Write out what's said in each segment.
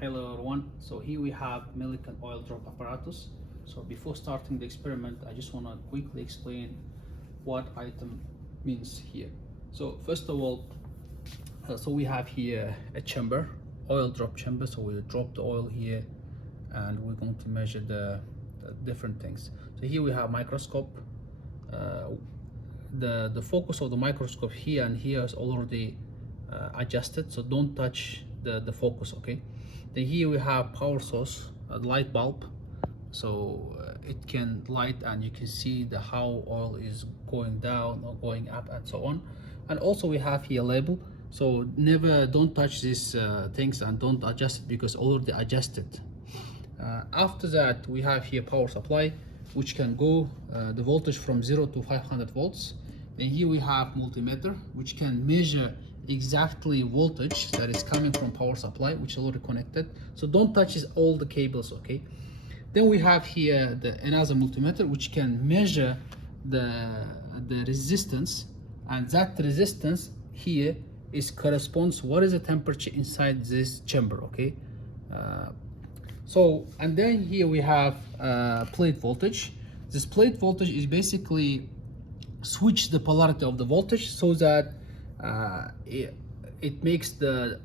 Hello everyone. So here we have Millikan oil drop apparatus. So before starting the experiment, I just want to quickly explain what item means here. So first of all, so we have here a chamber, oil drop chamber. So we'll drop the oil here and we're going to measure the different things. So here we have microscope. The focus of the microscope here and here is already adjusted, so don't touch the focus, okay? Then here we have power source, a light bulb, so it can light and you can see how oil is going down or going up and so on. And also we have here label, so don't touch these things and don't adjust it because already adjusted. After that we have here power supply, which can go the voltage from 0 to 500 volts. And here we have multimeter, which can measure exactly voltage that is coming from power supply, which is already connected, so don't touch all the cables, okay? Then we have here another multimeter which can measure the resistance, and that resistance here corresponds what is the temperature inside this chamber, okay? And then here we have plate voltage. This plate voltage is basically switch the polarity of the voltage so that it makes the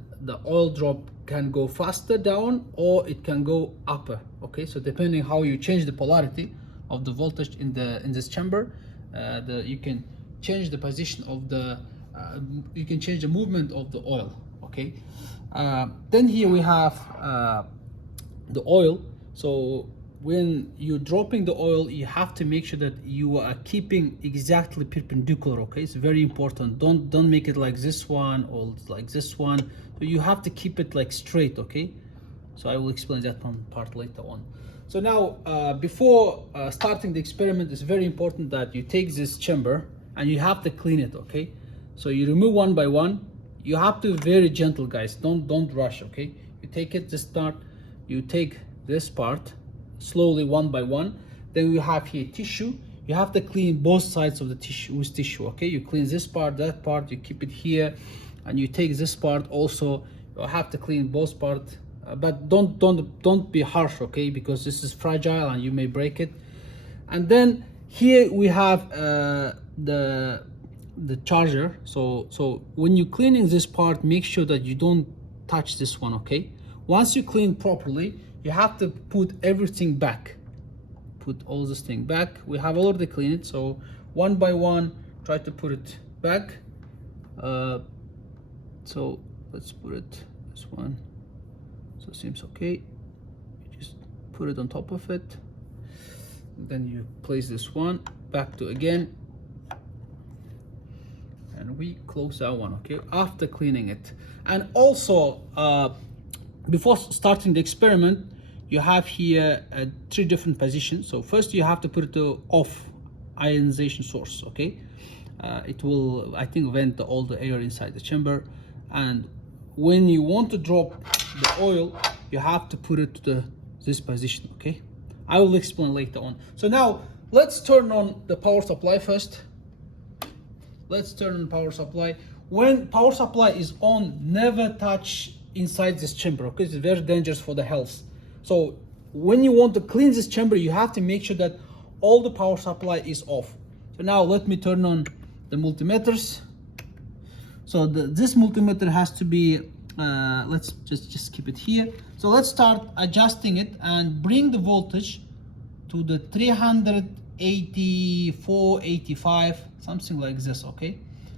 oil drop can go faster down or it can go upper, okay? So depending how you change the polarity of the voltage in this chamber, you can change the position of you can change the movement of the oil, okay? Then here we have the oil. So when you're dropping the oil, you have to make sure that you are keeping exactly perpendicular, okay? It's very important. Don't make it like this one or like this one. So you have to keep it like straight, okay? So I will explain that one part later on. So now before starting the experiment, it's very important that you take this chamber and you have to clean it, okay? So you remove one by one. You have to be very gentle, guys. Don't rush, okay? You take it, just start. You take this part slowly one by one. Then we have here tissue. You have to clean both sides of the tissue with tissue, okay? You clean this part, that part, you keep it here, and you take this part also. You have to clean both parts, but don't be harsh, okay? Because this is fragile and you may break it. And then here we have the charger. So when you're cleaning this part, make sure that you don't touch this one, okay? Once you clean properly, you have to put everything back. Put all this thing back. We have already cleaned it, so one by one, try to put it back. So let's put it this one. So it seems okay. You just put it on top of it. Then you place this one back to again. And we close that one, okay? After cleaning it. And also, before starting the experiment, you have here 3 different positions. So first you have to put it to off ionization source, okay? It will, I think, vent all the air inside the chamber. And when you want to drop the oil, you have to put it to this position, okay? I will explain later on. So now let's turn on the power supply first. Let's turn on power supply. When power supply is on, never touch inside this chamber, okay? It's very dangerous for the health. So when you want to clean this chamber, you have to make sure that all the power supply is off. So now let me turn on the multimeters. So this multimeter has to be, let's just keep it here. So let's start adjusting it and bring the voltage to the 384, 85, something like this, okay?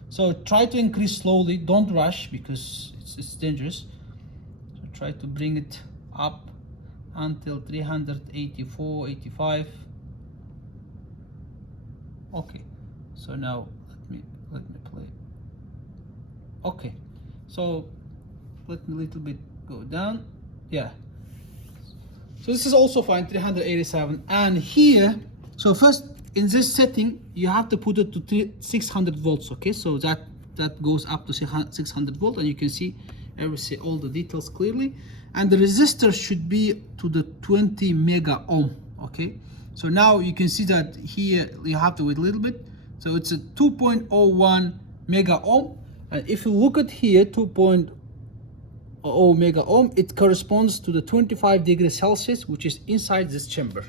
So try to increase slowly, don't rush because it's dangerous. So try to bring it up until 384, 85. Okay, so now let me play. Okay, so let me a little bit go down. Yeah, so this is also fine, 387. And here, so first in this setting you have to put it to 600 volts, okay? So that goes up to 600 volt, and you can see all the details clearly. And the resistor should be to the 20 mega ohm, okay? So now you can see that here you have to wait a little bit. So it's a 2.01 mega ohm, and if you look at here, omega ohm, it corresponds to the 25 degrees Celsius, which is inside this chamber.